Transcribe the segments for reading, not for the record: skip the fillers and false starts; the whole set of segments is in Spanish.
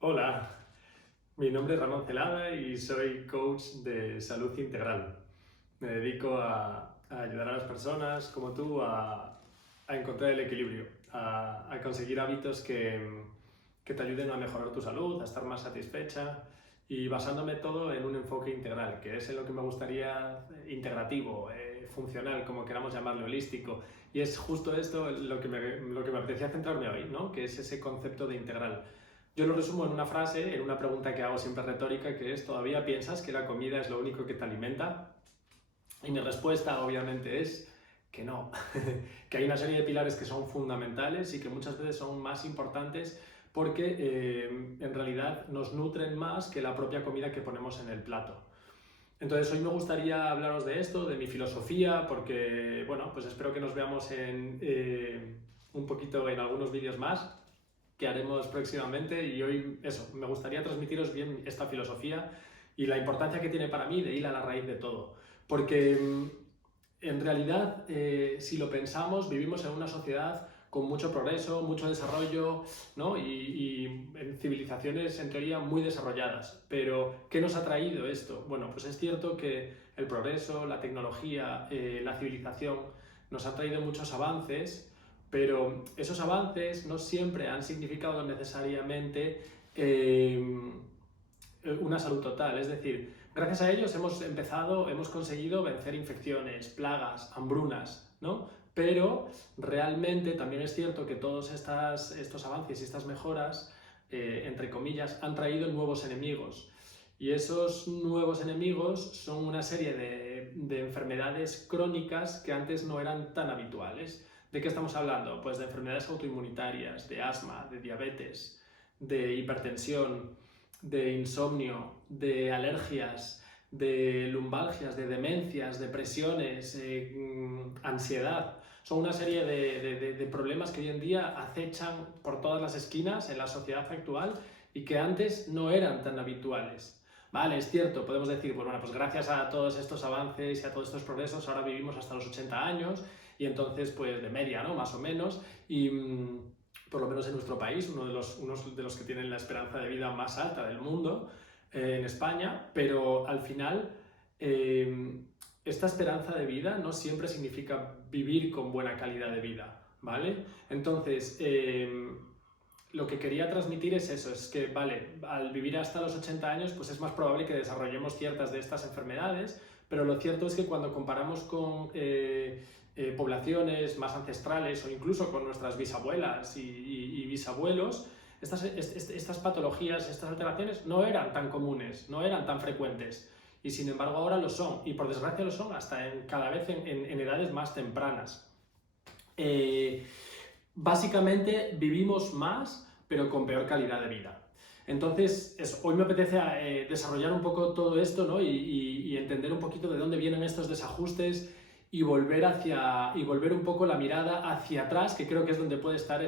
Hola, mi nombre es Ramón Celada y soy coach de salud integral. Me dedico a ayudar a las personas como tú a encontrar el equilibrio, a conseguir hábitos que te ayuden a mejorar tu salud, a estar más satisfecha y basándome todo en un enfoque integral, que es en lo que me gustaría, integrativo, funcional, como queramos llamarlo, holístico. Y es justo esto lo que me apetecía centrarme hoy, ¿no? Que es ese concepto de integral. Yo lo resumo en una frase, en una pregunta que hago siempre retórica, que es: ¿todavía piensas que la comida es lo único que te alimenta? Y mi respuesta obviamente es que no, que hay una serie de pilares que son fundamentales y que muchas veces son más importantes porque en realidad nos nutren más que la propia comida que ponemos en el plato. Entonces hoy me gustaría hablaros de esto, de mi filosofía, porque bueno, pues espero que nos veamos un poquito en algunos vídeos más que haremos próximamente y hoy eso, me gustaría transmitiros bien esta filosofía y la importancia que tiene para mí de ir a la raíz de todo. Porque en realidad, si lo pensamos, vivimos en una sociedad con mucho progreso, mucho desarrollo, ¿no? Y en civilizaciones en teoría muy desarrolladas. Pero, ¿qué nos ha traído esto? Bueno, pues es cierto que el progreso, la tecnología, la civilización nos ha traído muchos avances, pero esos avances no siempre han significado necesariamente una salud total. Es decir, gracias a ellos hemos conseguido vencer infecciones, plagas, hambrunas, ¿no? Pero realmente también es cierto que todos estos avances y estas mejoras, entre comillas, han traído nuevos enemigos. Y esos nuevos enemigos son una serie de enfermedades crónicas que antes no eran tan habituales. ¿De qué estamos hablando? Pues de enfermedades autoinmunitarias, de asma, de diabetes, de hipertensión, de insomnio, de alergias, de lumbalgias, de demencias, depresiones, ansiedad. Son una serie de problemas que hoy en día acechan por todas las esquinas en la sociedad actual y que antes no eran tan habituales. Vale, es cierto, podemos decir, pues bueno, pues gracias a todos estos avances y a todos estos progresos ahora vivimos hasta los 80 años y entonces pues de media, ¿no? Más o menos. Y por lo menos en nuestro país, unos de los que tienen la esperanza de vida más alta del mundo, en España, pero al final eh, esta esperanza de vida no siempre significa vivir con buena calidad de vida, ¿vale? Entonces, lo que quería transmitir es eso, es que, vale, al vivir hasta los 80 años, pues es más probable que desarrollemos ciertas de estas enfermedades, pero lo cierto es que cuando comparamos con poblaciones más ancestrales o incluso con nuestras bisabuelas y bisabuelos, estas patologías, estas alteraciones no eran tan comunes, no eran tan frecuentes. Y sin embargo ahora lo son, y por desgracia lo son hasta cada vez en edades más tempranas. Eh, Básicamente vivimos más, pero con peor calidad de vida. Entonces, hoy me apetece desarrollar un poco todo esto, ¿no? Y entender un poquito de dónde vienen estos desajustes y volver un poco la mirada hacia atrás, que creo que es donde puede estar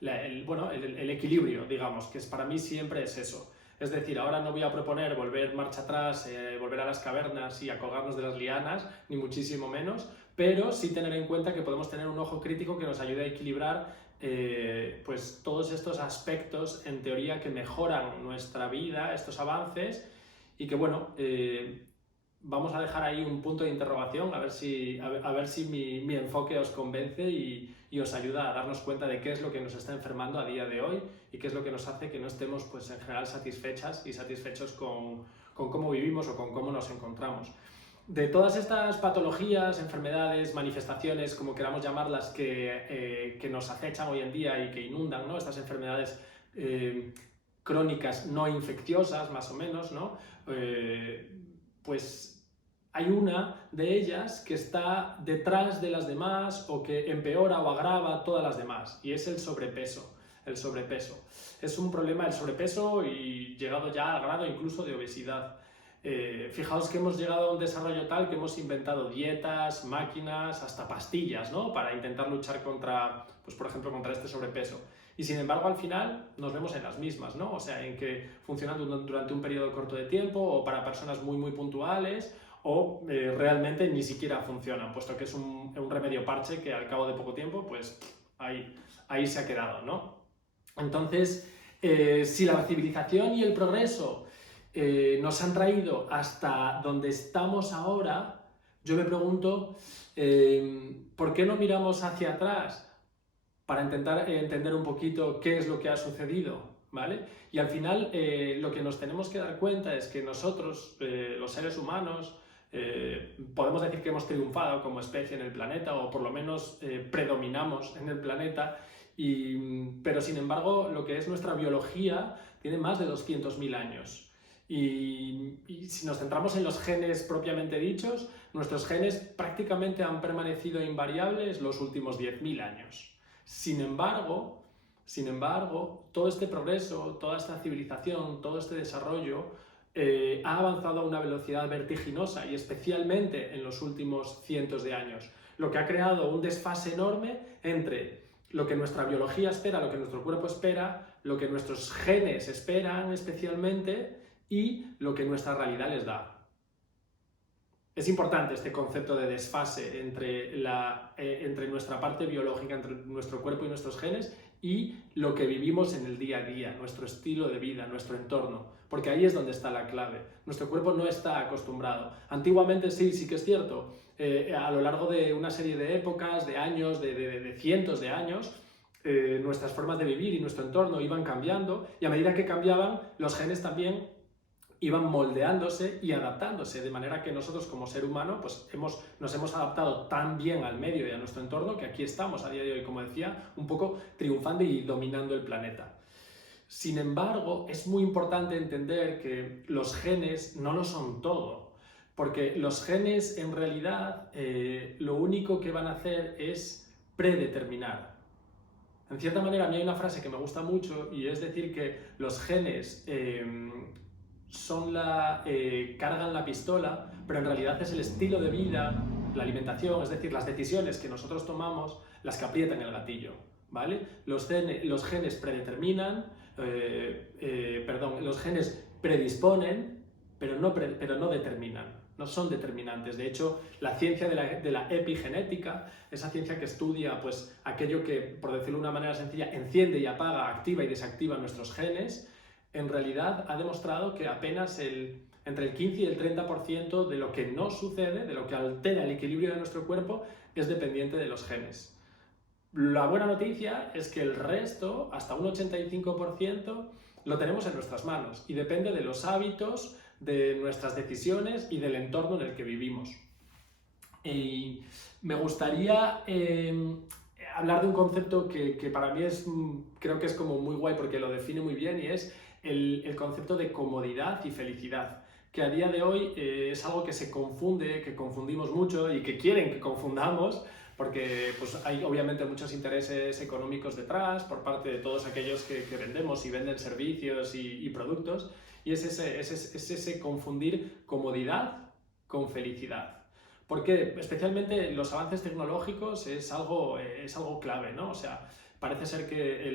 el equilibrio, digamos, que es, para mí siempre es eso. Es decir, ahora no voy a proponer volver marcha atrás, volver a las cavernas y a colgarnos de las lianas, ni muchísimo menos, pero sí tener en cuenta que podemos tener un ojo crítico que nos ayude a equilibrar pues todos estos aspectos en teoría que mejoran nuestra vida, estos avances, y que bueno, vamos a dejar ahí un punto de interrogación a ver si mi enfoque os convence y os ayuda a darnos cuenta de qué es lo que nos está enfermando a día de hoy y qué es lo que nos hace que no estemos pues en general satisfechas y satisfechos con cómo vivimos o con cómo nos encontramos. De todas estas patologías, enfermedades, manifestaciones, como queramos llamarlas, que nos acechan hoy en día y que inundan, ¿no? Estas enfermedades crónicas no infecciosas, más o menos, ¿no? Pues hay una de ellas que está detrás de las demás o que empeora o agrava todas las demás, y es el sobrepeso. El sobrepeso. Es un problema el sobrepeso y llegado ya al grado incluso de obesidad. Fijaos que hemos llegado a un desarrollo tal que hemos inventado dietas, máquinas, hasta pastillas, ¿no? Para intentar luchar contra, pues por ejemplo, contra este sobrepeso. Y sin embargo, al final nos vemos en las mismas, ¿no? O sea, en que funcionan durante un periodo corto de tiempo o para personas muy, muy puntuales o realmente ni siquiera funcionan, puesto que es un remedio parche que al cabo de poco tiempo, pues ahí se ha quedado, ¿no? Entonces, Si la civilización y el progreso nos han traído hasta donde estamos ahora, yo me pregunto, ¿por qué no miramos hacia atrás para intentar entender un poquito qué es lo que ha sucedido? ¿Vale? Y al final lo que nos tenemos que dar cuenta es que nosotros, los seres humanos, podemos decir que hemos triunfado como especie en el planeta, o por lo menos predominamos en el planeta, pero sin embargo lo que es nuestra biología tiene más de 200.000 años. Y si nos centramos en los genes propiamente dichos, nuestros genes prácticamente han permanecido invariables los últimos 10.000 años. Sin embargo, todo este progreso, toda esta civilización, todo este desarrollo ha avanzado a una velocidad vertiginosa, y especialmente en los últimos cientos de años, lo que ha creado un desfase enorme entre lo que nuestra biología espera, lo que nuestro cuerpo espera, lo que nuestros genes esperan especialmente, y lo que nuestra realidad les da. Es importante este concepto de desfase entre nuestra parte biológica, entre nuestro cuerpo y nuestros genes, y lo que vivimos en el día a día, nuestro estilo de vida, nuestro entorno, porque ahí es donde está la clave. Nuestro cuerpo no está acostumbrado. Antiguamente sí que es cierto, a lo largo de una serie de épocas, de años, de cientos de años, nuestras formas de vivir y nuestro entorno iban cambiando, y a medida que cambiaban, los genes también iban moldeándose y adaptándose, de manera que nosotros como ser humano pues nos hemos adaptado tan bien al medio y a nuestro entorno que aquí estamos a día de hoy, como decía, un poco triunfando y dominando el planeta. Sin embargo, es muy importante entender que los genes no lo son todo, porque los genes en realidad lo único que van a hacer es predeterminar. En cierta manera, a mí hay una frase que me gusta mucho, y es decir que los genes cargan la pistola, pero en realidad es el estilo de vida, la alimentación, es decir, las decisiones que nosotros tomamos, las que aprietan el gatillo, ¿vale? Los genes predeterminan, los genes predisponen, pero no determinan, no son determinantes. De hecho, la ciencia de la epigenética, esa ciencia que estudia pues, aquello que, por decirlo de una manera sencilla, enciende y apaga, activa y desactiva nuestros genes, en realidad ha demostrado que apenas entre el 15 y el 30% de lo que no sucede, de lo que altera el equilibrio de nuestro cuerpo, es dependiente de los genes. La buena noticia es que el resto, hasta un 85%, lo tenemos en nuestras manos, y depende de los hábitos, de nuestras decisiones y del entorno en el que vivimos. Y me gustaría hablar de un concepto que para mí creo que es como muy guay, porque lo define muy bien, y es el concepto de comodidad y felicidad, que a día de hoy es algo que se confunde, que confundimos mucho y que quieren que confundamos, porque pues, hay obviamente muchos intereses económicos detrás por parte de todos aquellos que vendemos y venden servicios y productos, y es ese confundir comodidad con felicidad. Porque especialmente los avances tecnológicos es algo clave, ¿no? O sea, parece ser que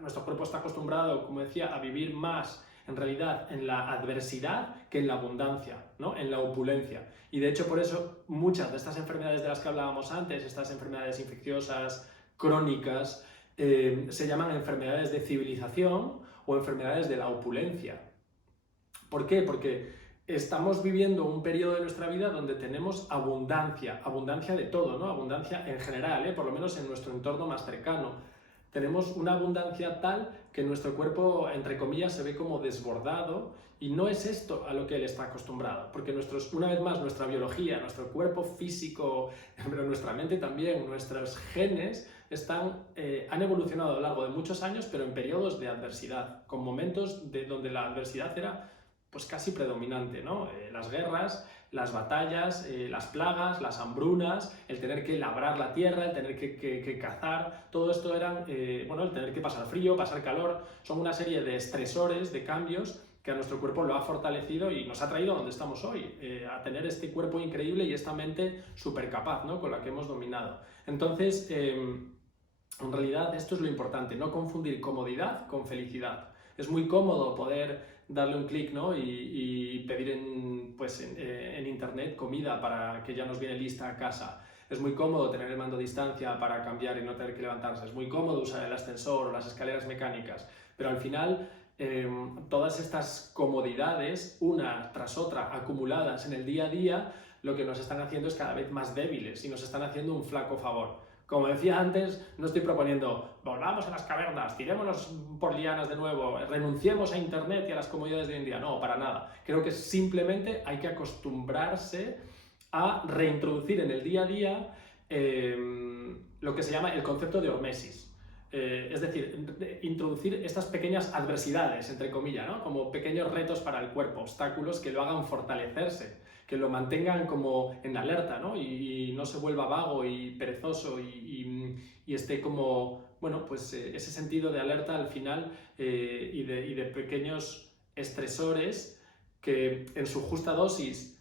nuestro cuerpo está acostumbrado, como decía, a vivir más en realidad en la adversidad que en la abundancia, ¿no? En la opulencia. Y de hecho por eso muchas de estas enfermedades de las que hablábamos antes, estas enfermedades infecciosas crónicas, se llaman enfermedades de civilización o enfermedades de la opulencia. ¿Por qué? Porque estamos viviendo un periodo de nuestra vida donde tenemos abundancia de todo, ¿no? Abundancia en general, por lo menos en nuestro entorno más cercano. Tenemos una abundancia tal que nuestro cuerpo, entre comillas, se ve como desbordado, y no es esto a lo que él está acostumbrado, porque una vez más, nuestra biología, nuestro cuerpo físico, pero nuestra mente también, nuestros genes han evolucionado a lo largo de muchos años, pero en periodos de adversidad, con momentos donde la adversidad era pues casi predominante, ¿no? Las guerras, las batallas, las plagas, las hambrunas, el tener que labrar la tierra, el tener que cazar, todo esto eran, el tener que pasar frío, pasar calor, son una serie de estresores, de cambios que a nuestro cuerpo lo ha fortalecido y nos ha traído a donde estamos hoy, a tener este cuerpo increíble y esta mente súper capaz, ¿no? Con la que hemos dominado. Entonces, en realidad esto es lo importante, no confundir comodidad con felicidad. Es muy cómodo poder darle un clic, ¿no? y pedir en internet comida para que ya nos viene lista a casa. Es muy cómodo tener el mando a distancia para cambiar y no tener que levantarse. Es muy cómodo usar el ascensor o las escaleras mecánicas. Pero al final, todas estas comodidades, una tras otra, acumuladas en el día a día, lo que nos están haciendo es cada vez más débiles y nos están haciendo un flaco favor. Como decía antes, no estoy proponiendo volvamos a las cavernas, tirémonos por lianas de nuevo, renunciemos a internet y a las comodidades de hoy en día. No, para nada. Creo que simplemente hay que acostumbrarse a reintroducir en el día a día lo que se llama el concepto de hormesis. Es decir, introducir estas pequeñas adversidades, entre comillas, ¿no? Como pequeños retos para el cuerpo, obstáculos que lo hagan fortalecerse, que lo mantengan como en alerta, ¿no? Y no se vuelva vago y perezoso y esté como, bueno, pues ese sentido de alerta al final y de pequeños estresores que en su justa dosis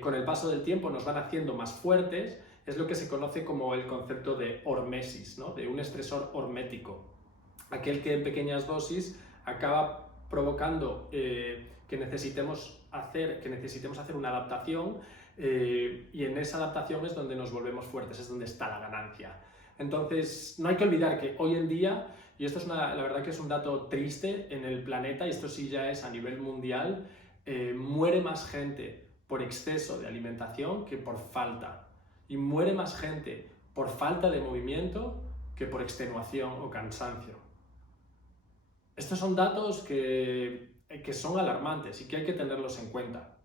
con el paso del tiempo nos van haciendo más fuertes. Es lo que se conoce como el concepto de hormesis, ¿no? De un estresor hormético, aquel que en pequeñas dosis acaba provocando que necesitemos hacer una adaptación y en esa adaptación es donde nos volvemos fuertes, es donde está la ganancia. Entonces, no hay que olvidar que hoy en día, y esto es la verdad que es un dato triste en el planeta, y esto sí ya es a nivel mundial, muere más gente por exceso de alimentación que por falta. Y muere más gente por falta de movimiento que por extenuación o cansancio. Estos son datos que son alarmantes y que hay que tenerlos en cuenta.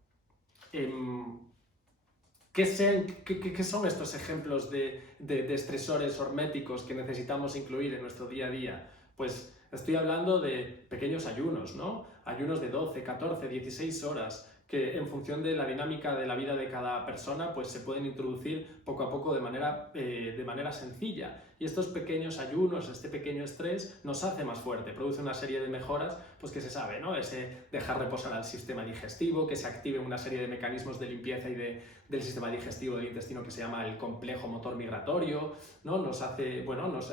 ¿Qué son estos ejemplos de estresores horméticos que necesitamos incluir en nuestro día a día? Pues estoy hablando de pequeños ayunos, ¿no? Ayunos de 12, 14, 16 horas, que en función de la dinámica de la vida de cada persona pues se pueden introducir poco a poco de manera sencilla. Y estos pequeños ayunos, este pequeño estrés nos hace más fuerte, produce una serie de mejoras pues que se sabe, ¿no? Ese dejar reposar al sistema digestivo, que se activen una serie de mecanismos de limpieza y del sistema digestivo del intestino que se llama el complejo motor migratorio, ¿no? Nos hace, bueno, nos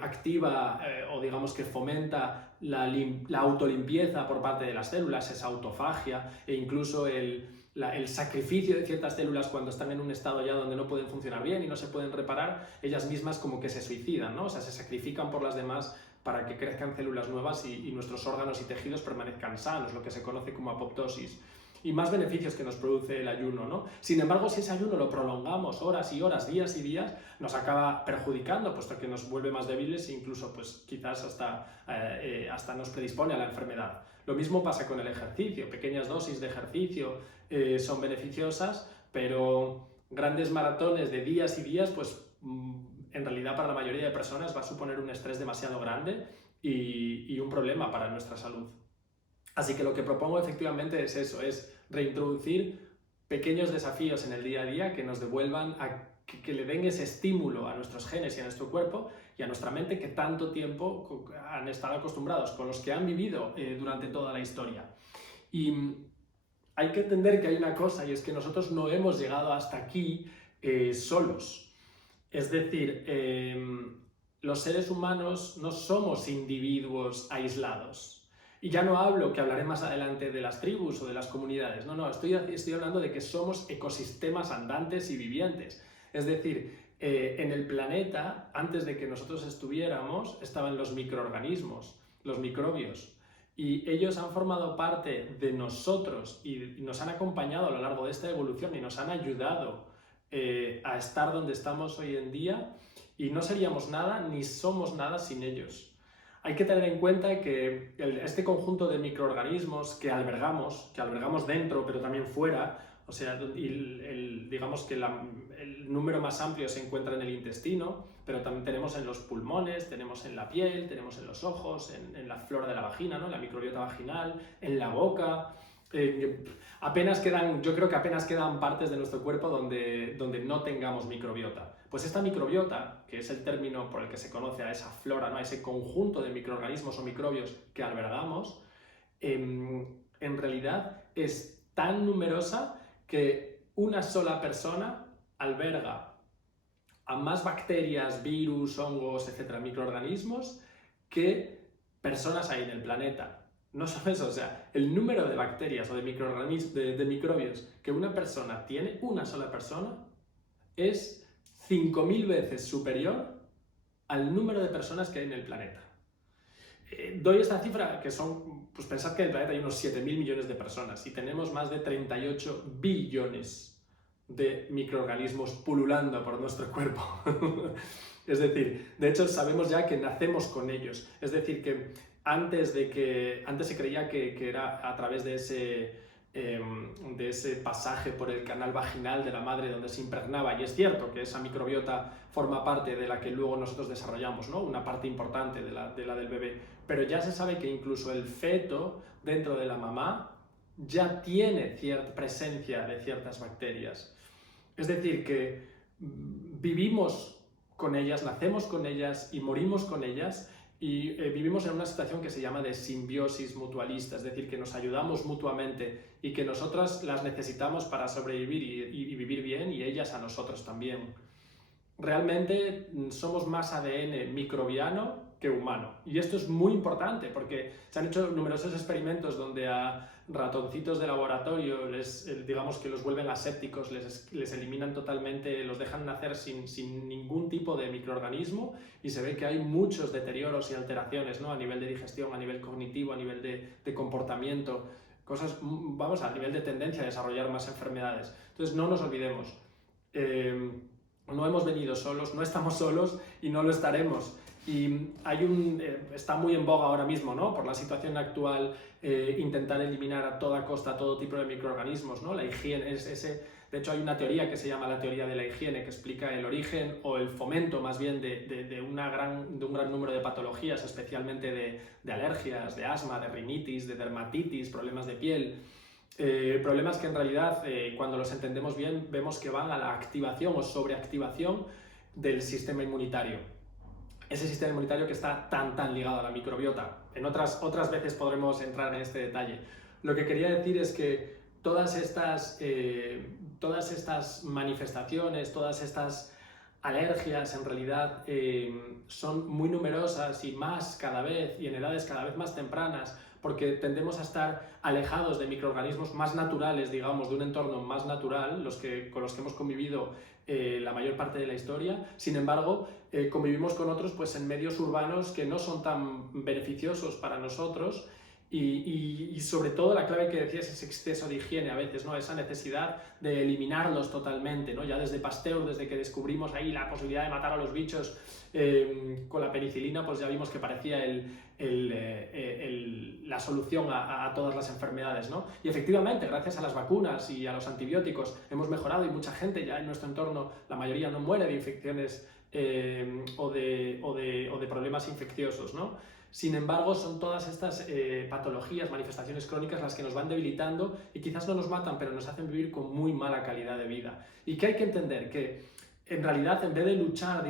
activa o digamos que fomenta la autolimpieza por parte de las células, esa autofagia e incluso el sacrificio de ciertas células cuando están en un estado ya donde no pueden funcionar bien y no se pueden reparar, ellas mismas como que se suicidan, ¿no? O sea, se sacrifican por las demás para que crezcan células nuevas y nuestros órganos y tejidos permanezcan sanos, lo que se conoce como apoptosis. Y más beneficios que nos produce el ayuno, ¿no? Sin embargo, si ese ayuno lo prolongamos horas y horas, días y días, nos acaba perjudicando, puesto que nos vuelve más débiles e incluso, pues, quizás hasta nos predispone a la enfermedad. Lo mismo pasa con el ejercicio. Pequeñas dosis de ejercicio son beneficiosas, pero grandes maratones de días y días, pues, en realidad para la mayoría de personas va a suponer un estrés demasiado grande y un problema para nuestra salud. Así que lo que propongo efectivamente es eso, es reintroducir pequeños desafíos en el día a día que nos devuelvan, que le den ese estímulo a nuestros genes y a nuestro cuerpo y a nuestra mente que tanto tiempo han estado acostumbrados, con los que han vivido durante toda la historia. Y hay que entender que hay una cosa y es que nosotros no hemos llegado hasta aquí solos. Es decir, los seres humanos no somos individuos aislados. Y ya no hablo, que hablaré más adelante, de las tribus o de las comunidades. No, estoy hablando de que somos ecosistemas andantes y vivientes. Es decir, en el planeta, antes de que nosotros estuviéramos, estaban los microorganismos, los microbios. Y ellos han formado parte de nosotros y nos han acompañado a lo largo de esta evolución y nos han ayudado a estar donde estamos hoy en día. Y no seríamos nada ni somos nada sin ellos. Hay que tener en cuenta que este conjunto de microorganismos que albergamos dentro, pero también fuera, o sea, digamos que el número más amplio se encuentra en el intestino, pero también tenemos en los pulmones, tenemos en la piel, tenemos en los ojos, en la flora de la vagina, ¿no? En la microbiota vaginal, en la boca. Yo creo que apenas quedan partes de nuestro cuerpo donde no tengamos microbiota. Pues esta microbiota, que es el término por el que se conoce a esa flora, ¿no? A ese conjunto de microorganismos o microbios que albergamos, en realidad es tan numerosa que una sola persona alberga a más bacterias, virus, hongos, etcétera, microorganismos, que personas hay en el planeta. No solo eso, o sea, el número de bacterias o de microorganismos, de microbios que una persona tiene, una sola persona, es 5.000 veces superior al número de personas que hay en el planeta. Doy esta cifra que son, pues pensad que en el planeta hay unos 7.000 millones de personas y tenemos más de 38 billones de microorganismos pululando por nuestro cuerpo. Es decir, de hecho sabemos ya que nacemos con ellos. Es decir, que antes se creía que era a través de ese pasaje por el canal vaginal de la madre donde se impregnaba, y es cierto que esa microbiota forma parte de la que luego nosotros desarrollamos, ¿no? Una parte importante de la del bebé, pero ya se sabe que incluso el feto dentro de la mamá ya tiene cierta presencia de ciertas bacterias. Es decir, que vivimos con ellas, nacemos con ellas y morimos con ellas, y vivimos en una situación que se llama de simbiosis mutualista, es decir, que nos ayudamos mutuamente y que nosotras las necesitamos para sobrevivir y vivir bien, y ellas a nosotros también. Realmente somos más ADN microbiano que humano, y esto es muy importante porque se han hecho numerosos experimentos donde a ratoncitos de laboratorio digamos que los vuelven asépticos, les eliminan totalmente, los dejan nacer sin ningún tipo de microorganismo, y se ve que hay muchos deterioros y alteraciones, ¿no? A nivel de digestión, a nivel cognitivo, a nivel de comportamiento, cosas, vamos, a nivel de tendencia a desarrollar más enfermedades. Entonces no nos olvidemos, no hemos venido solos, no estamos solos y no lo estaremos. Y está muy en boga ahora mismo, ¿no? Por la situación actual, intentar eliminar a toda costa todo tipo de microorganismos, ¿no? La higiene, de hecho hay una teoría que se llama la teoría de la higiene, que explica el origen o el fomento más bien de un gran número de patologías, especialmente de alergias, de asma, de rinitis, de dermatitis, problemas de piel. Problemas que en realidad, cuando los entendemos bien, vemos que van a la activación o sobreactivación del sistema inmunitario. Ese sistema inmunitario que está tan ligado a la microbiota. En otras veces podremos entrar en este detalle. Lo que quería decir es que todas estas manifestaciones, todas estas alergias en realidad son muy numerosas y más cada vez, y en edades cada vez más tempranas, porque tendemos a estar alejados de microorganismos más naturales, digamos, de un entorno más natural, con los que hemos convivido la mayor parte de la historia. Sin embargo, convivimos con otros pues, en medios urbanos que no son tan beneficiosos para nosotros, y sobre todo la clave que decías es exceso de higiene a veces, ¿no? Esa necesidad de eliminarlos totalmente, ¿no? Ya desde Pasteur, desde que descubrimos ahí la posibilidad de matar a los bichos con la penicilina, pues ya vimos que parecía la solución a todas las enfermedades, ¿no? Y efectivamente, gracias a las vacunas y a los antibióticos hemos mejorado, y mucha gente ya en nuestro entorno, la mayoría no muere de infecciones o de problemas infecciosos, ¿no? Sin embargo, son todas estas patologías, manifestaciones crónicas las que nos van debilitando y quizás no nos matan, pero nos hacen vivir con muy mala calidad de vida. Y que hay que entender que en realidad, en vez de luchar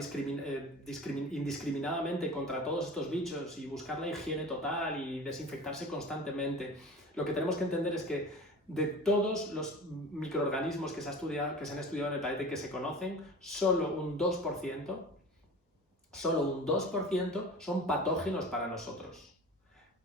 indiscriminadamente contra todos estos bichos y buscar la higiene total y desinfectarse constantemente, lo que tenemos que entender es que de todos los microorganismos que se han estudiado en el planeta y que se conocen, solo un 2% son patógenos para nosotros.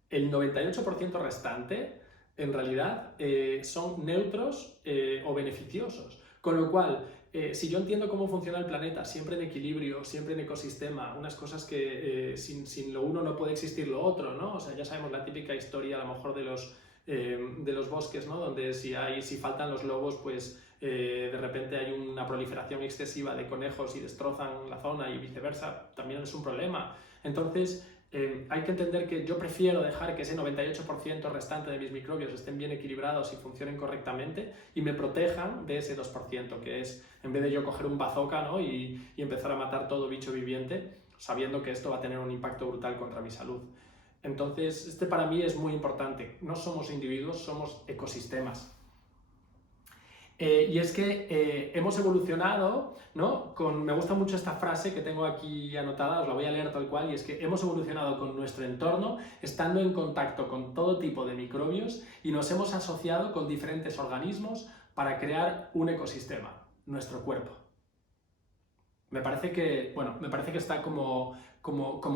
El 98% restante, en realidad, son neutros o beneficiosos. Con lo cual, si yo entiendo cómo funciona el planeta, siempre en equilibrio, siempre en ecosistema, unas cosas que sin lo uno no puede existir lo otro, ¿no? O sea, ya sabemos la típica historia, a lo mejor, de los bosques, ¿no? Donde si faltan los lobos, pues de repente hay una proliferación excesiva de conejos y destrozan la zona, y viceversa, también es un problema. Entonces, hay que entender que yo prefiero dejar que ese 98% restante de mis microbios estén bien equilibrados y funcionen correctamente y me protejan de ese 2%, que es, en vez de yo coger un bazooka, ¿no? y empezar a matar todo bicho viviente, sabiendo que esto va a tener un impacto brutal contra mi salud. Entonces, para mí es muy importante. No somos individuos, somos ecosistemas. Y es que hemos evolucionado, ¿no? Me gusta mucho esta frase que tengo aquí anotada, os la voy a leer tal cual, y es que hemos evolucionado con nuestro entorno, estando en contacto con todo tipo de microbios, y nos hemos asociado con diferentes organismos para crear un ecosistema, nuestro cuerpo. Me parece que está como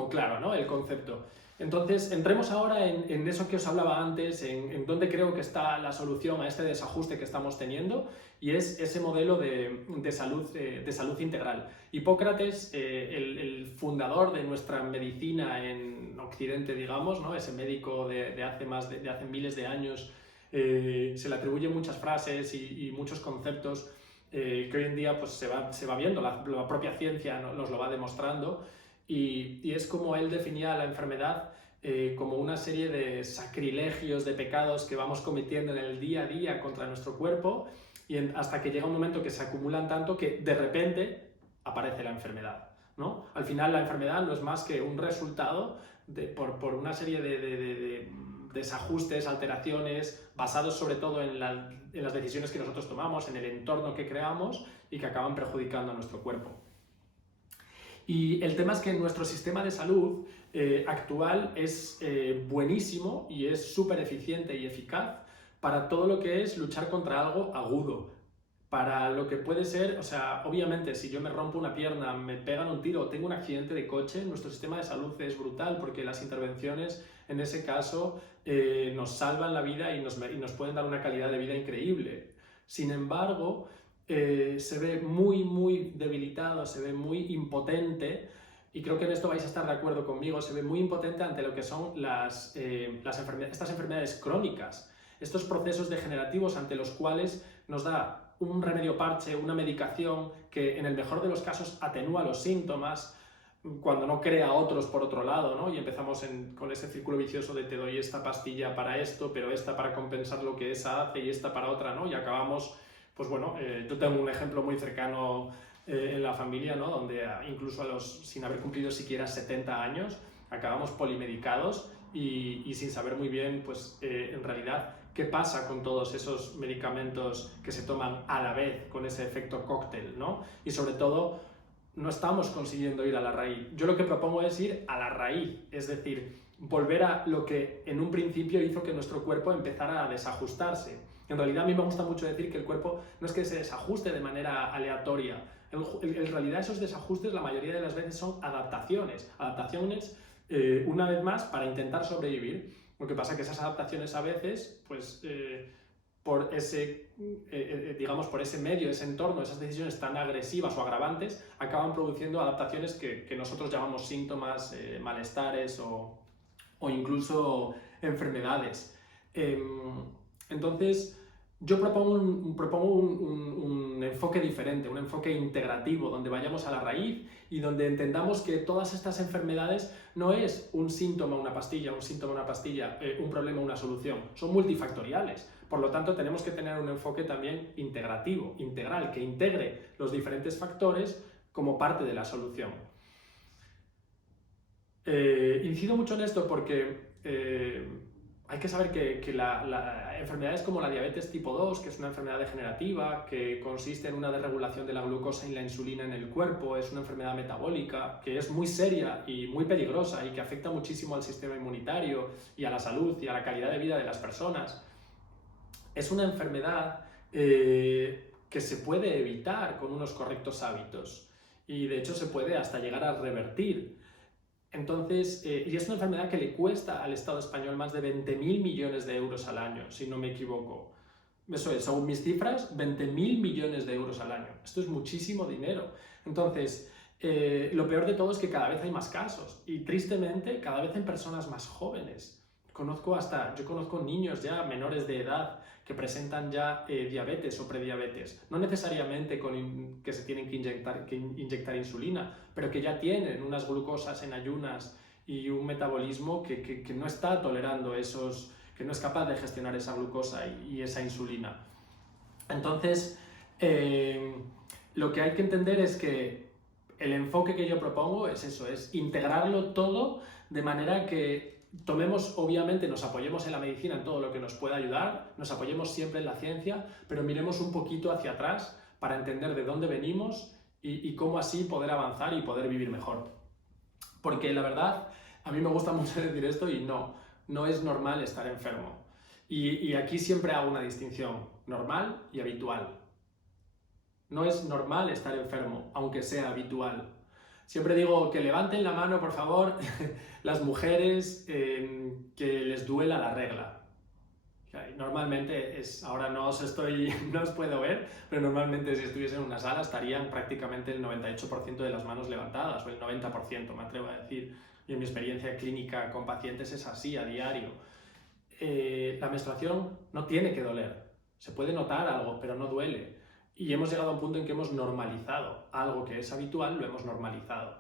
claro, ¿no? El concepto. Entonces, entremos ahora en eso que os hablaba antes, en dónde creo que está la solución a este desajuste que estamos teniendo, y es ese modelo de salud integral. Hipócrates, el fundador de nuestra medicina en Occidente, digamos, ¿no? Ese médico de hace miles de años, se le atribuyen muchas frases y muchos conceptos que hoy en día pues, se va viendo, la propia ciencia nos lo va demostrando, y es como él definía la enfermedad como una serie de sacrilegios, de pecados que vamos cometiendo en el día a día contra nuestro cuerpo, y hasta que llega un momento que se acumulan tanto que de repente aparece la enfermedad, ¿no? Al final la enfermedad no es más que un resultado por una serie de desajustes, alteraciones, basados sobre todo en las decisiones que nosotros tomamos, en el entorno que creamos y que acaban perjudicando a nuestro cuerpo. Y el tema es que nuestro sistema de salud actual es buenísimo y es súper eficiente y eficaz para todo lo que es luchar contra algo agudo. Para lo que puede ser, o sea, obviamente si yo me rompo una pierna, me pegan un tiro o tengo un accidente de coche, nuestro sistema de salud es brutal porque las intervenciones en ese caso nos salvan la vida y nos pueden dar una calidad de vida increíble. Sin embargo, se ve muy debilitado, se ve muy impotente, y creo que en esto vais a estar de acuerdo conmigo, se ve muy impotente ante lo que son estas enfermedades crónicas, estos procesos degenerativos ante los cuales nos da un remedio parche, una medicación que en el mejor de los casos atenúa los síntomas, cuando no crea otros por otro lado, ¿no? Y empezamos con ese círculo vicioso de te doy esta pastilla para esto, pero esta para compensar lo que esa hace y esta para otra, ¿no? Y acabamos, pues bueno, yo tengo un ejemplo muy cercano en la familia, ¿no? Donde incluso sin haber cumplido siquiera 70 años, acabamos polimedicados y sin saber muy bien, pues en realidad, qué pasa con todos esos medicamentos que se toman a la vez con ese efecto cóctel, ¿no? Y sobre todo, no estamos consiguiendo ir a la raíz. Yo lo que propongo es ir a la raíz, es decir, volver a lo que en un principio hizo que nuestro cuerpo empezara a desajustarse. En realidad a mí me gusta mucho decir que el cuerpo no es que se desajuste de manera aleatoria. En realidad esos desajustes la mayoría de las veces son adaptaciones. Adaptaciones, una vez más, para intentar sobrevivir. Lo que pasa es que esas adaptaciones a veces, pues por digamos, por ese medio, ese entorno, esas decisiones tan agresivas o agravantes, acaban produciendo adaptaciones que nosotros llamamos síntomas, malestares o incluso enfermedades. Entonces, yo propongo un enfoque diferente, un enfoque integrativo, donde vayamos a la raíz y donde entendamos que todas estas enfermedades no es un síntoma, una pastilla, un problema, una solución, son multifactoriales. Por lo tanto, tenemos que tener un enfoque también integrativo, integral, que integre los diferentes factores como parte de la solución. Incido mucho en esto porque hay que saber que enfermedades como la diabetes tipo 2, que es una enfermedad degenerativa, que consiste en una desregulación de la glucosa y la insulina en el cuerpo, es una enfermedad metabólica, que es muy seria y muy peligrosa y que afecta muchísimo al sistema inmunitario y a la salud y a la calidad de vida de las personas. Es una enfermedad que se puede evitar con unos correctos hábitos y de hecho se puede hasta llegar a revertir. Entonces, y es una enfermedad que le cuesta al Estado español más de 20.000 millones de euros al año, si no me equivoco. Eso es, según mis cifras, 20.000 millones de euros al año. Esto es muchísimo dinero. Entonces, lo peor de todo es que cada vez hay más casos y tristemente cada vez en personas más jóvenes. Yo conozco niños ya menores de edad que presentan ya diabetes o prediabetes, no necesariamente que se tienen que inyectar insulina, pero que ya tienen unas glucosas en ayunas y un metabolismo que no está tolerando que no es capaz de gestionar esa glucosa y esa insulina. Entonces, lo que hay que entender es que el enfoque que yo propongo es eso, es integrarlo todo de manera que obviamente nos apoyemos en la medicina en todo lo que nos pueda ayudar, nos apoyemos siempre en la ciencia, pero miremos un poquito hacia atrás para entender de dónde venimos y cómo así poder avanzar y poder vivir mejor. Porque la verdad, a mí me gusta mucho decir esto y no es normal estar enfermo. Y aquí siempre hago una distinción, normal y habitual. No es normal estar enfermo, aunque sea habitual. Siempre digo que levanten la mano, por favor, las mujeres que les duela la regla. Normalmente ahora no no os puedo ver, pero normalmente si estuviese en una sala estarían prácticamente el 98% de las manos levantadas, o el 90%, me atrevo a decir. Y en mi experiencia clínica con pacientes es así a diario. La menstruación no tiene que doler. Se puede notar algo, pero no duele. Y hemos llegado a un punto en que hemos normalizado algo que es habitual, lo hemos normalizado.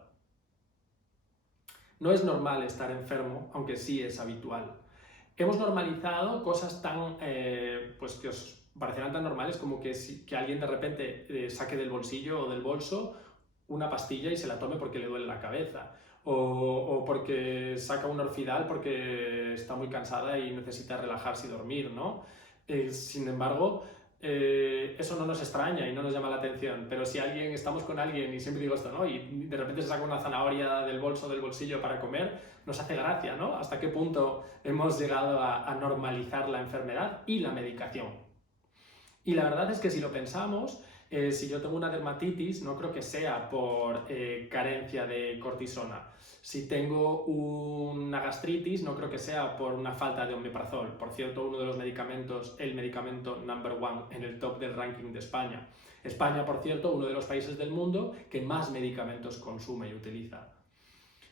No es normal estar enfermo, aunque sí es habitual. Hemos normalizado cosas tan, pues que os parecerán tan normales como que alguien de repente saque del bolsillo o del bolso una pastilla y se la tome porque le duele la cabeza. O porque saca un Orfidal porque está muy cansada y necesita relajarse y dormir, ¿no? Sin embargo, eso no nos extraña y no nos llama la atención, pero si estamos con alguien, y siempre digo esto, ¿no? Y de repente se saca una zanahoria del bolsillo para comer, nos hace gracia, ¿no? Hasta qué punto hemos llegado a normalizar la enfermedad y la medicación. Y la verdad es que si lo pensamos, si yo tengo una dermatitis, no creo que sea por carencia de cortisona. Si tengo una gastritis, no creo que sea por una falta de omeprazol. Por cierto, uno de los medicamentos, el medicamento number one en el top del ranking de España. España, por cierto, uno de los países del mundo que más medicamentos consume y utiliza.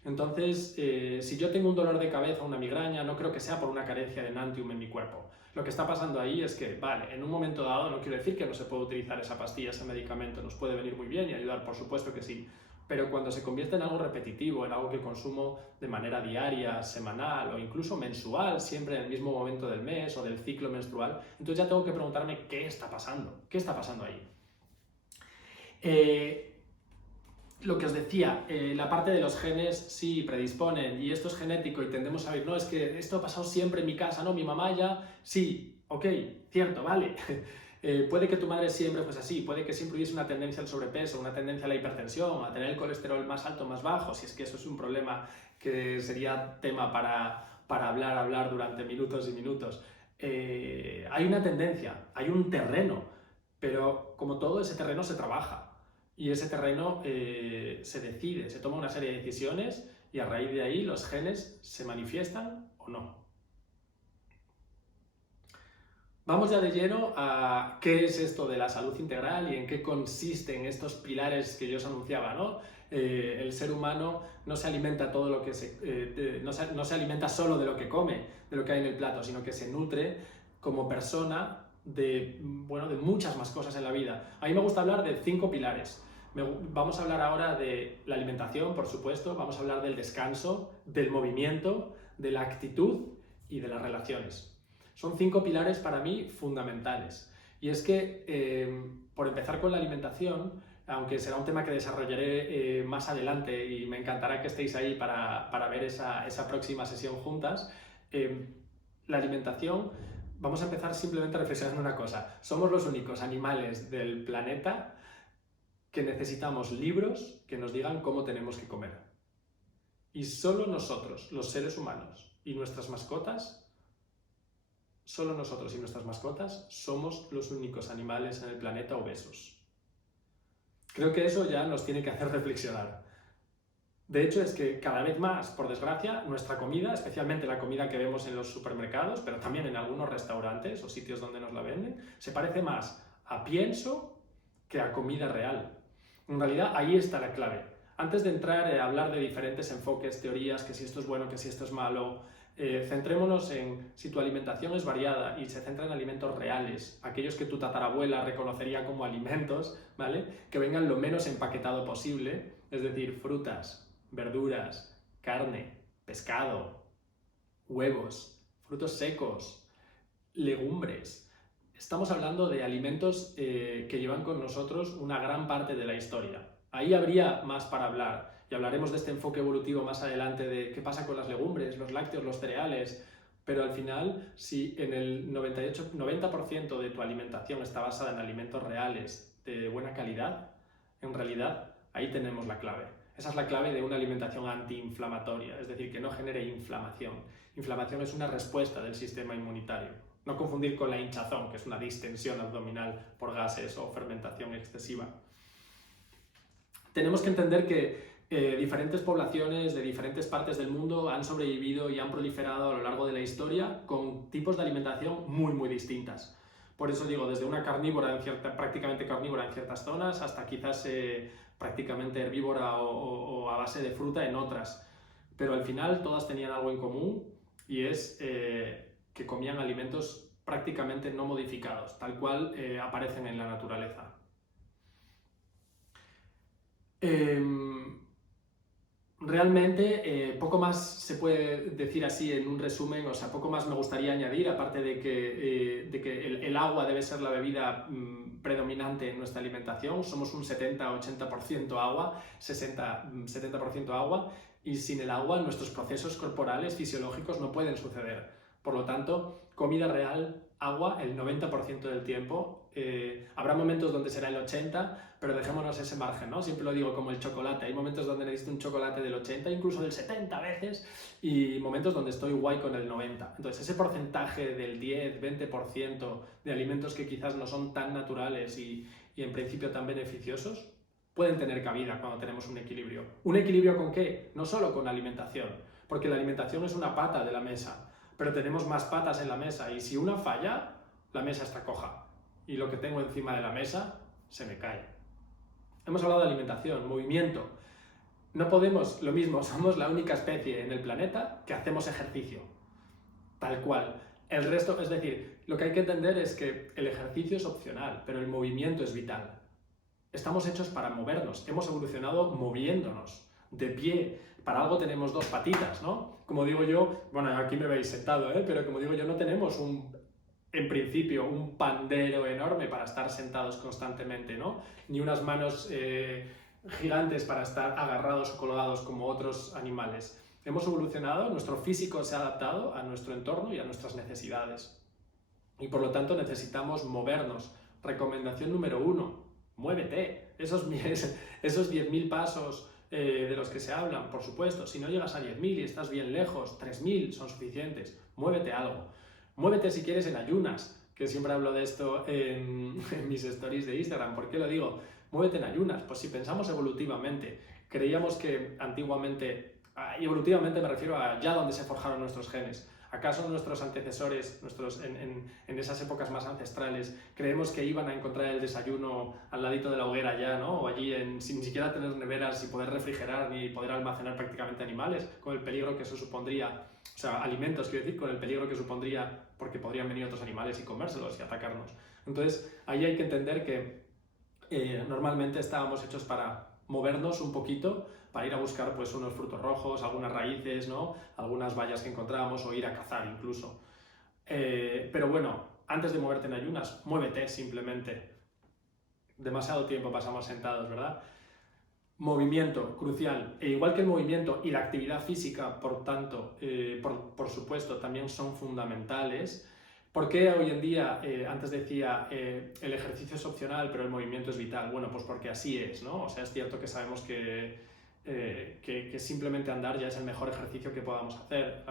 Entonces, si yo tengo un dolor de cabeza o una migraña, no creo que sea por una carencia de enantium en mi cuerpo. Lo que está pasando ahí es que, vale, en un momento dado no quiero decir que no se puede utilizar esa pastilla, ese medicamento, nos puede venir muy bien y ayudar, por supuesto que sí, pero cuando se convierte en algo repetitivo, en algo que consumo de manera diaria, semanal o incluso mensual, siempre en el mismo momento del mes o del ciclo menstrual, entonces ya tengo que preguntarme qué está pasando ahí. Lo que os decía, la parte de los genes sí predisponen y esto es genético y tendemos a ver, no, es que esto ha pasado siempre en mi casa, ¿no? Mi mamá ya, sí, ok, cierto, vale. Puede que tu madre siempre fuese así, puede que siempre hubiese una tendencia al sobrepeso, una tendencia a la hipertensión, a tener el colesterol más alto o más bajo, si es que eso es un problema que sería tema para hablar durante minutos y minutos. Hay una tendencia, hay un terreno, pero como todo ese terreno se trabaja. Y ese terreno se decide, se toma una serie de decisiones y a raíz de ahí los genes se manifiestan o no. Vamos ya de lleno a qué es esto de la salud integral y en qué consisten estos pilares que yo os anunciaba, ¿no? El ser humano no se alimenta no se alimenta solo de lo que come, de lo que hay en el plato, sino que se nutre como persona de muchas más cosas en la vida. A mí me gusta hablar de 5 pilares. Vamos a hablar ahora de la alimentación, por supuesto, vamos a hablar del descanso, del movimiento, de la actitud y de las relaciones. Son 5 pilares para mí fundamentales. Y es que, por empezar con la alimentación, aunque será un tema que desarrollaré más adelante y me encantará que estéis ahí para ver esa próxima sesión juntas, la alimentación, vamos a empezar simplemente reflexionando una cosa. Somos los únicos animales del planeta que necesitamos libros que nos digan cómo tenemos que comer. Y solo nosotros, los seres humanos y nuestras mascotas, somos los únicos animales en el planeta obesos. Creo que eso ya nos tiene que hacer reflexionar. De hecho, es que cada vez más, por desgracia, nuestra comida, especialmente la comida que vemos en los supermercados, pero también en algunos restaurantes o sitios donde nos la venden, se parece más a pienso que a comida real. En realidad, ahí está la clave. Antes de entrar a hablar de diferentes enfoques, teorías, que si esto es bueno, que si esto es malo, centrémonos en si tu alimentación es variada y se centra en alimentos reales, aquellos que tu tatarabuela reconocería como alimentos, ¿vale? Que vengan lo menos empaquetado posible, es decir, frutas, verduras, carne, pescado, huevos, frutos secos, legumbres. Estamos hablando de alimentos que llevan con nosotros una gran parte de la historia. Ahí habría más para hablar y hablaremos de este enfoque evolutivo más adelante de qué pasa con las legumbres, los lácteos, los cereales, pero al final, si en el 90% de tu alimentación está basada en alimentos reales de buena calidad, en realidad ahí tenemos la clave. Esa es la clave de una alimentación antiinflamatoria, es decir, que no genere inflamación. Inflamación es una respuesta del sistema inmunitario. No confundir con la hinchazón, que es una distensión abdominal por gases o fermentación excesiva. Tenemos que entender que Diferentes poblaciones de diferentes partes del mundo han sobrevivido y han proliferado a lo largo de la historia con tipos de alimentación muy, muy distintas. Por eso digo, desde una carnívora, prácticamente carnívora en ciertas zonas, hasta quizás prácticamente herbívora o a base de fruta en otras. Pero al final todas tenían algo en común y es que comían alimentos prácticamente no modificados, tal cual aparecen en la naturaleza. Realmente poco más se puede decir así en un resumen, o sea, poco más me gustaría añadir, aparte de que el agua debe ser la bebida predominante en nuestra alimentación. Somos un 70-80% agua, 60-70% agua, y sin el agua nuestros procesos corporales, fisiológicos no pueden suceder. Por lo tanto, comida real, agua, el 90% del tiempo. Habrá momentos donde será el 80%, pero dejémonos ese margen, ¿no? Siempre lo digo como el chocolate. Hay momentos donde necesito un chocolate del 80, incluso del 70 veces, y momentos donde estoy guay con el 90. Entonces, ese porcentaje del 10-20% de alimentos que quizás no son tan naturales y en principio tan beneficiosos, pueden tener cabida cuando tenemos un equilibrio. ¿Un equilibrio con qué? No solo con la alimentación, porque la alimentación es una pata de la mesa, pero tenemos más patas en la mesa, y si una falla, la mesa está coja, y lo que tengo encima de la mesa se me cae. Hemos hablado de alimentación, movimiento. No podemos, lo mismo, somos la única especie en el planeta que hacemos ejercicio, tal cual. El resto, es decir, lo que hay que entender es que el ejercicio es opcional, pero el movimiento es vital. Estamos hechos para movernos, hemos evolucionado moviéndonos, de pie. Para algo tenemos dos patitas, ¿no? Como digo yo, bueno, aquí me veis sentado, pero como digo yo, no tenemos en principio, un pandero enorme para estar sentados constantemente, ¿no? Ni unas manos gigantes para estar agarrados o colgados como otros animales. Hemos evolucionado, nuestro físico se ha adaptado a nuestro entorno y a nuestras necesidades. Y por lo tanto necesitamos movernos. Recomendación número 1, muévete. Esos 10.000 pasos de los que se hablan, por supuesto, si no llegas a 10.000 y estás bien lejos, 3.000 son suficientes. Muévete algo. Muévete si quieres en ayunas, que siempre hablo de esto en mis stories de Instagram. ¿Por qué lo digo? Muévete en ayunas. Pues si pensamos evolutivamente, creíamos que antiguamente, y evolutivamente me refiero a ya donde se forjaron nuestros genes. ¿Acaso nuestros antecesores, en esas épocas más ancestrales, creemos que iban a encontrar el desayuno al ladito de la hoguera ya, ¿no? O allí sin ni siquiera tener neveras y poder refrigerar ni poder almacenar prácticamente animales, con el peligro que eso supondría, o sea, alimentos, quiero decir, con el peligro que supondría porque podrían venir otros animales y comérselos y atacarnos. Entonces, ahí hay que entender que normalmente estábamos hechos para movernos un poquito, para ir a buscar pues unos frutos rojos, algunas raíces, ¿no? Algunas bayas que encontrábamos, o ir a cazar incluso. Pero bueno, antes de moverte en ayunas, muévete simplemente. Demasiado tiempo pasamos sentados, ¿verdad? Movimiento, crucial. E igual que el movimiento y la actividad física, por tanto, por supuesto, también son fundamentales. ¿Por qué hoy en día, antes decía, el ejercicio es opcional, pero el movimiento es vital? Bueno, pues porque así es, ¿no? O sea, es cierto que sabemos que simplemente andar ya es el mejor ejercicio que podamos hacer,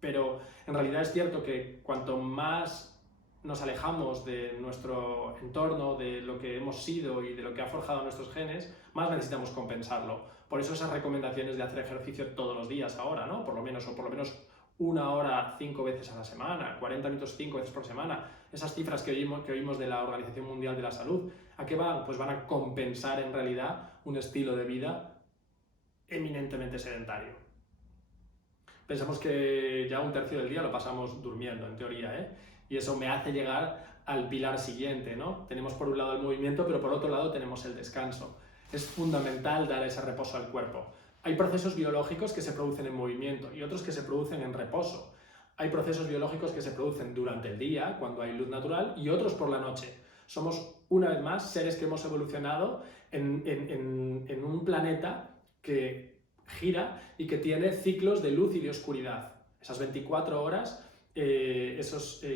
pero en realidad es cierto que cuanto más nos alejamos de nuestro entorno, de lo que hemos sido y de lo que ha forjado nuestros genes, más necesitamos compensarlo. Por eso esas recomendaciones de hacer ejercicio todos los días ahora, ¿no? Por lo menos 1 hora 5 veces a la semana, 40 minutos 5 veces por semana. Esas cifras que oímos de la Organización Mundial de la Salud, ¿a qué van? Pues van a compensar en realidad un estilo de vida eminentemente sedentario. Pensamos que ya 1/3 del día lo pasamos durmiendo, en teoría, y eso me hace llegar al pilar siguiente, ¿no? Tenemos por un lado el movimiento, pero por otro lado tenemos el descanso. Es fundamental dar ese reposo al cuerpo. Hay procesos biológicos que se producen en movimiento y otros que se producen en reposo. Hay procesos biológicos que se producen durante el día, cuando hay luz natural, y otros por la noche. Somos, una vez más, seres que hemos evolucionado en un planeta que gira y que tiene ciclos de luz y de oscuridad. Esas 24 horas, ese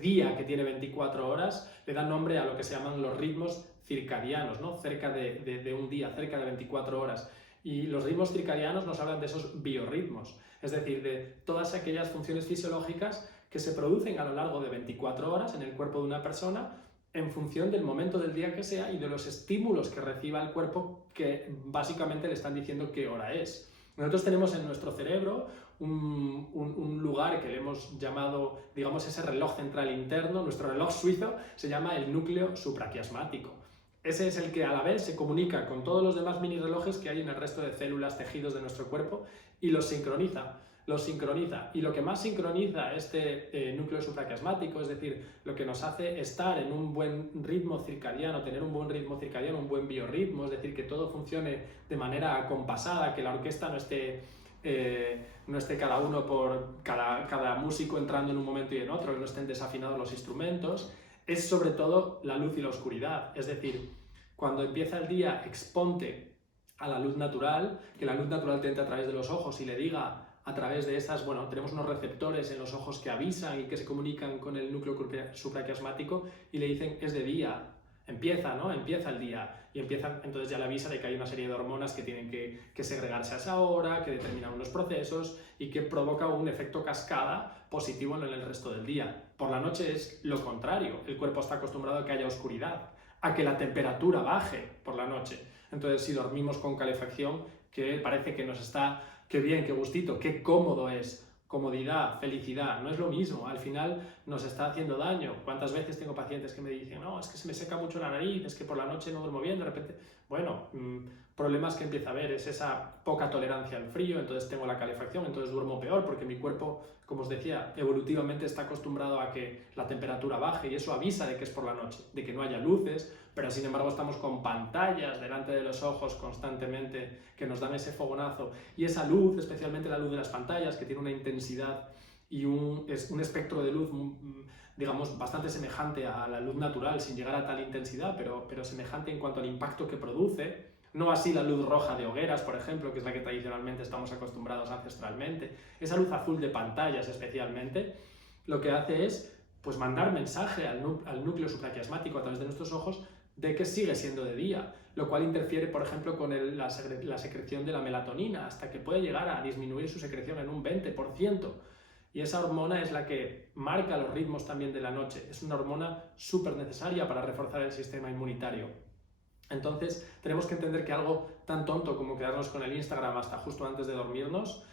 día que tiene 24 horas, le dan nombre a lo que se llaman los ritmos circadianos, ¿no? Cerca de un día, cerca de 24 horas. Y los ritmos circadianos nos hablan de esos biorritmos, es decir, de todas aquellas funciones fisiológicas que se producen a lo largo de 24 horas en el cuerpo de una persona en función del momento del día que sea y de los estímulos que reciba el cuerpo, que básicamente le están diciendo qué hora es. Nosotros tenemos en nuestro cerebro un lugar que le hemos llamado, digamos, ese reloj central interno. Nuestro reloj suizo se llama el núcleo supraquiasmático. Ese es el que a la vez se comunica con todos los demás mini relojes que hay en el resto de células, tejidos de nuestro cuerpo, y los sincroniza. Y lo que más sincroniza este núcleo supraquiasmático, es decir, lo que nos hace estar en un buen ritmo circadiano, tener un buen ritmo circadiano, un buen biorritmo, es decir, que todo funcione de manera acompasada, que la orquesta no esté cada uno por cada músico entrando en un momento y en otro, que no estén desafinados los instrumentos, es sobre todo la luz y la oscuridad. Es decir, cuando empieza el día, exponte a la luz natural, que la luz natural te entre a través de los ojos y le diga a través de esas, bueno, tenemos unos receptores en los ojos que avisan y que se comunican con el núcleo supraquiasmático y le dicen es de día, empieza, ¿no? Empieza el día. Y empiezan, entonces ya le avisa de que hay una serie de hormonas que tienen que segregarse a esa hora, que determinan unos procesos y que provoca un efecto cascada positivo en el resto del día. Por la noche es lo contrario, el cuerpo está acostumbrado a que haya oscuridad, a que la temperatura baje por la noche. Entonces si dormimos con calefacción, que parece que nos está, qué bien, qué gustito, qué cómodo es, comodidad, felicidad, no es lo mismo, al final nos está haciendo daño. ¿Cuántas veces tengo pacientes que me dicen, no, es que se me seca mucho la nariz, es que por la noche no duermo bien, de repente, bueno, problemas que empieza a haber es esa poca tolerancia al frío, entonces tengo la calefacción, entonces duermo peor porque mi cuerpo, como os decía, evolutivamente está acostumbrado a que la temperatura baje y eso avisa de que es por la noche, de que no haya luces, pero sin embargo estamos con pantallas delante de los ojos constantemente que nos dan ese fogonazo y esa luz, especialmente la luz de las pantallas, que tiene una intensidad y un espectro de luz, digamos, bastante semejante a la luz natural, sin llegar a tal intensidad, pero semejante en cuanto al impacto que produce. No así la luz roja de hogueras, por ejemplo, que es la que tradicionalmente estamos acostumbrados ancestralmente. Esa luz azul de pantallas especialmente, lo que hace es pues, mandar mensaje al núcleo supraquiasmático a través de nuestros ojos de que sigue siendo de día, lo cual interfiere, por ejemplo, con la secreción de la melatonina, hasta que puede llegar a disminuir su secreción en un 20%. Y esa hormona es la que marca los ritmos también de la noche. Es una hormona súper necesaria para reforzar el sistema inmunitario. Entonces, tenemos que entender que algo tan tonto como quedarnos con el Instagram hasta justo antes de dormirnos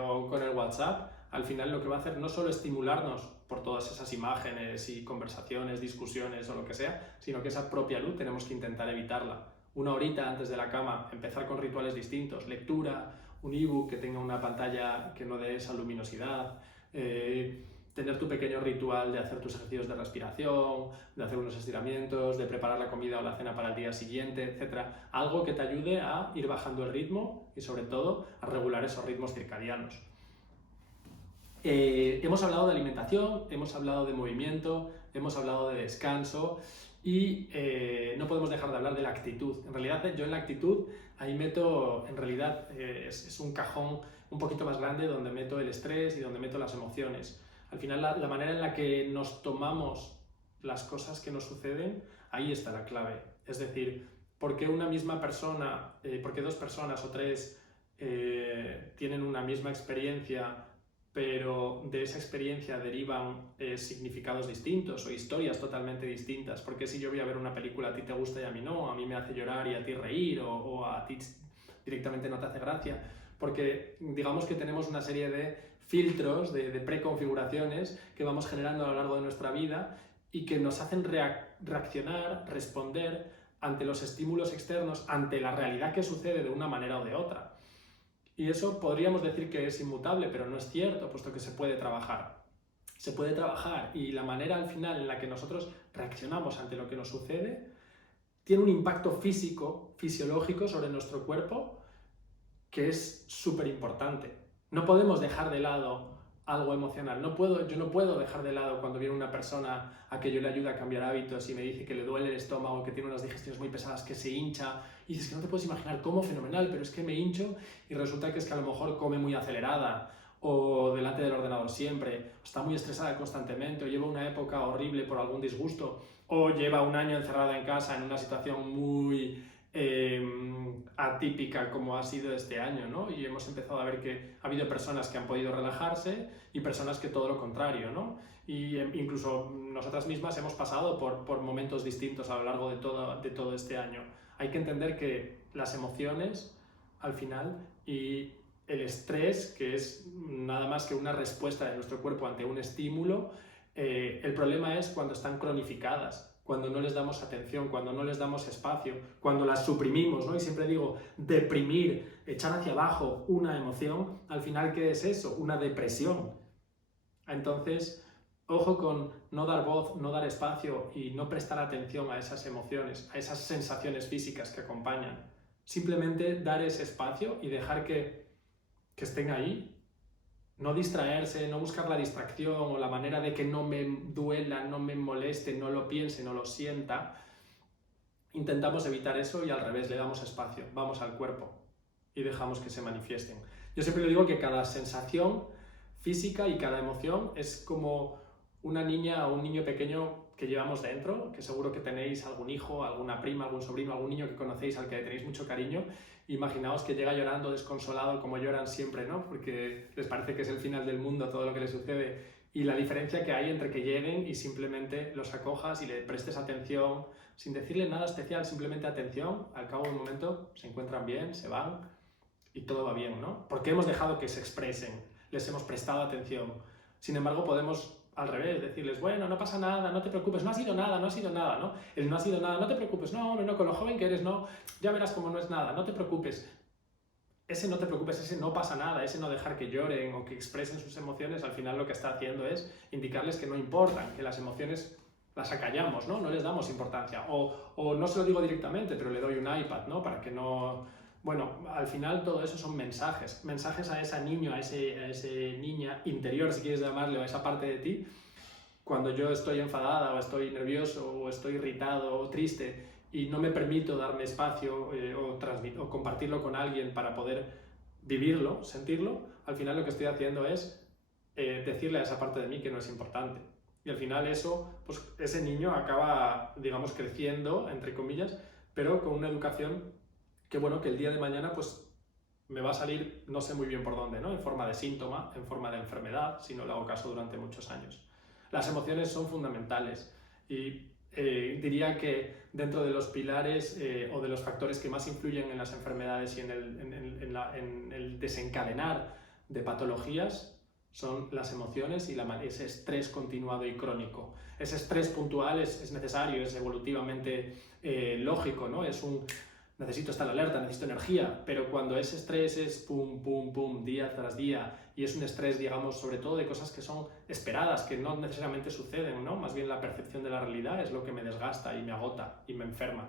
o con el WhatsApp, al final lo que va a hacer no solo estimularnos por todas esas imágenes y conversaciones, discusiones o lo que sea, sino que esa propia luz tenemos que intentar evitarla. Una horita antes de la cama, empezar con rituales distintos, lectura, un ebook que tenga una pantalla que no dé esa luminosidad, tener tu pequeño ritual de hacer tus ejercicios de respiración, de hacer unos estiramientos, de preparar la comida o la cena para el día siguiente, etc. Algo que te ayude a ir bajando el ritmo y sobre todo a regular esos ritmos circadianos. Hemos hablado de alimentación, hemos hablado de movimiento, hemos hablado de descanso y no podemos dejar de hablar de la actitud. En realidad yo en la actitud ahí meto, en realidad es un cajón un poquito más grande donde meto el estrés y donde meto las emociones. Al final la manera en la que nos tomamos las cosas que nos suceden, ahí está la clave. Es decir, ¿por qué una misma persona, por qué dos personas o tres tienen una misma experiencia, pero de esa experiencia derivan significados distintos o historias totalmente distintas? Porque si yo voy a ver una película, a ti te gusta y a mí no, a mí me hace llorar y a ti reír, o a ti directamente no te hace gracia, porque digamos que tenemos una serie de filtros, de preconfiguraciones que vamos generando a lo largo de nuestra vida y que nos hacen reaccionar, responder ante los estímulos externos, ante la realidad que sucede de una manera o de otra. Y eso podríamos decir que es inmutable, pero no es cierto, puesto que se puede trabajar. Se puede trabajar y la manera al final en la que nosotros reaccionamos ante lo que nos sucede tiene un impacto físico, fisiológico sobre nuestro cuerpo que es súper importante. No podemos dejar de lado algo emocional. Yo no puedo dejar de lado cuando viene una persona a que yo le ayude a cambiar hábitos y me dice que le duele el estómago, que tiene unas digestiones muy pesadas, que se hincha, y dices que no te puedes imaginar cómo fenomenal, pero es que me hincho y resulta que es que a lo mejor come muy acelerada o delante del ordenador siempre, está muy estresada constantemente o lleva una época horrible por algún disgusto o lleva un año encerrada en casa en una situación muy atípica como ha sido este año, ¿no? Y hemos empezado a ver que ha habido personas que han podido relajarse y personas que todo lo contrario, ¿no? Y incluso nosotras mismas hemos pasado por momentos distintos a lo largo de todo este año. Hay que entender que las emociones, al final, y el estrés, que es nada más que una respuesta de nuestro cuerpo ante un estímulo, el problema es cuando están cronificadas, cuando no les damos atención, cuando no les damos espacio, cuando las suprimimos, ¿no? Y siempre digo, deprimir, echar hacia abajo una emoción, al final, ¿qué es eso? Una depresión. Entonces, ojo con no dar voz, no dar espacio y no prestar atención a esas emociones, a esas sensaciones físicas que acompañan. Simplemente dar ese espacio y dejar que estén ahí. No distraerse, no buscar la distracción o la manera de que no me duela, no me moleste, no lo piense, no lo sienta. Intentamos evitar eso y al revés, le damos espacio, vamos al cuerpo y dejamos que se manifiesten. Yo siempre le digo que cada sensación física y cada emoción es como una niña o un niño pequeño que llevamos dentro, que seguro que tenéis algún hijo, alguna prima, algún sobrino, algún niño que conocéis al que le tenéis mucho cariño. Imaginaos que llega llorando, desconsolado, como lloran siempre, ¿no? Porque les parece que es el final del mundo todo lo que les sucede. Y la diferencia que hay entre que lleguen y simplemente los acojas y le prestes atención, sin decirle nada especial, simplemente atención, al cabo de un momento se encuentran bien, se van y todo va bien, ¿no? Porque hemos dejado que se expresen, les hemos prestado atención. Sin embargo, podemos al revés, decirles, bueno, no pasa nada, no te preocupes, no ha sido nada, ¿no? El no ha sido nada, no te preocupes, no, con lo joven que eres, no, ya verás cómo no es nada, no te preocupes. Ese no te preocupes, ese no pasa nada, ese no dejar que lloren o que expresen sus emociones, al final lo que está haciendo es indicarles que no importan, que las emociones las acallamos, ¿no? No les damos importancia. O no se lo digo directamente, pero le doy un iPad, ¿no? Para que no... Bueno, al final todo eso son mensajes. Mensajes a ese niño, a ese niña interior, si quieres llamarle, o a esa parte de ti. Cuando yo estoy enfadada o estoy nervioso o estoy irritado o triste y no me permito darme espacio o compartirlo con alguien para poder vivirlo, sentirlo, al final lo que estoy haciendo es decirle a esa parte de mí que no es importante. Y al final eso, pues ese niño acaba, digamos, creciendo, entre comillas, pero con una educación que, bueno, que el día de mañana, pues me va a salir, no sé muy bien por dónde, ¿no? En forma de síntoma, en forma de enfermedad, si no le hago caso durante muchos años. Las emociones son fundamentales y diría que dentro de los pilares o de los factores que más influyen en las enfermedades y en el desencadenar de patologías son las emociones y ese estrés continuado y crónico. Ese estrés puntual es necesario, es evolutivamente lógico, ¿no? Necesito estar alerta, necesito energía, pero cuando ese estrés es pum, pum, pum, día tras día, y es un estrés, digamos, sobre todo de cosas que son esperadas, que no necesariamente suceden, ¿no? Más bien la percepción de la realidad es lo que me desgasta y me agota y me enferma.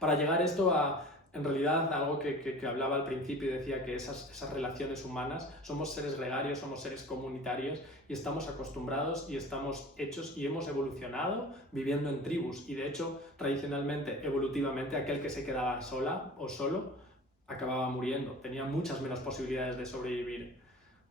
Para llegar esto a, en realidad, algo que hablaba al principio y decía que esas relaciones humanas, somos seres gregarios, somos seres comunitarios y estamos acostumbrados y estamos hechos y hemos evolucionado viviendo en tribus. Y de hecho, tradicionalmente, evolutivamente, aquel que se quedaba sola o solo acababa muriendo, tenía muchas menos posibilidades de sobrevivir.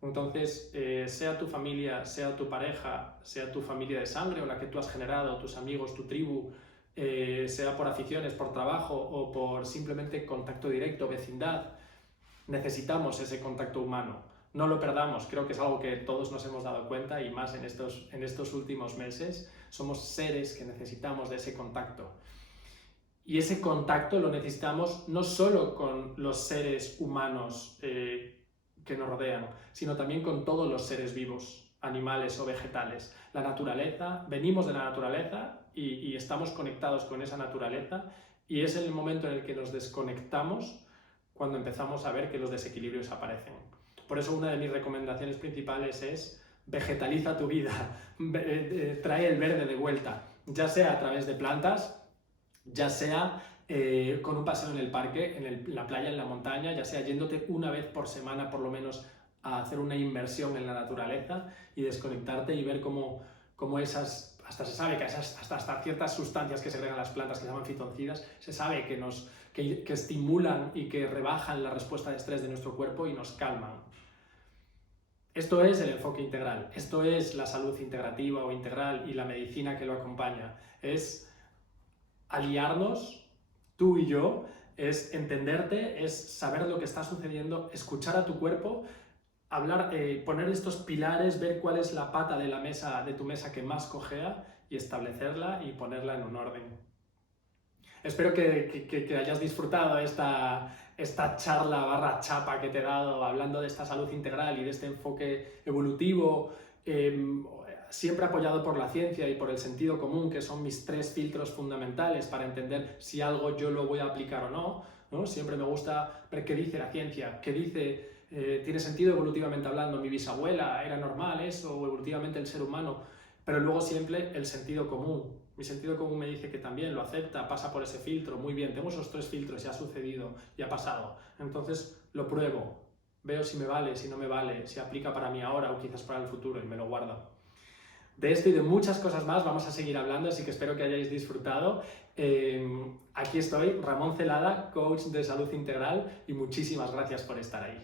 Entonces, sea tu familia, sea tu pareja, sea tu familia de sangre o la que tú has generado, tus amigos, tu tribu, sea por aficiones, por trabajo o por simplemente contacto directo, vecindad, necesitamos ese contacto humano. No lo perdamos, creo que es algo que todos nos hemos dado cuenta y más en estos últimos meses. Somos seres que necesitamos de ese contacto. Y ese contacto lo necesitamos no solo con los seres humanos que nos rodean, sino también con todos los seres vivos, animales o vegetales. La naturaleza, venimos de la naturaleza y estamos conectados con esa naturaleza y es el momento en el que nos desconectamos cuando empezamos a ver que los desequilibrios aparecen. Por eso una de mis recomendaciones principales es vegetaliza tu vida, trae el verde de vuelta, ya sea a través de plantas, ya sea con un paseo en el parque, en la playa, en la montaña, ya sea yéndote una vez por semana por lo menos a hacer una inmersión en la naturaleza y desconectarte y ver cómo esas, hasta se sabe que hasta ciertas sustancias que segregan las plantas que se llaman fitoncidas, se sabe que estimulan y que rebajan la respuesta de estrés de nuestro cuerpo y nos calman. Esto es el enfoque integral, esto es la salud integrativa o integral y la medicina que lo acompaña. Es aliarnos tú y yo, es entenderte, es saber lo que está sucediendo, escuchar a tu cuerpo, hablar, poner estos pilares, ver cuál es la pata de la mesa, de tu mesa que más cojea y establecerla y ponerla en un orden. Espero que hayas disfrutado esta charla barra chapa que te he dado hablando de esta salud integral y de este enfoque evolutivo, siempre apoyado por la ciencia y por el sentido común, que son mis 3 filtros fundamentales para entender si algo yo lo voy a aplicar o no, ¿no? Siempre me gusta ver qué dice la ciencia, qué dice, tiene sentido evolutivamente hablando, mi bisabuela, era normal eso, o evolutivamente el ser humano, pero luego siempre el sentido común. Mi sentido común me dice que también lo acepta, pasa por ese filtro, muy bien, tengo esos 3 filtros, ya ha sucedido, ya ha pasado, entonces lo pruebo, veo si me vale, si no me vale, si aplica para mí ahora o quizás para el futuro y me lo guardo. De esto y de muchas cosas más vamos a seguir hablando, así que espero que hayáis disfrutado. Aquí estoy, Ramón Celada, coach de salud integral, y muchísimas gracias por estar ahí.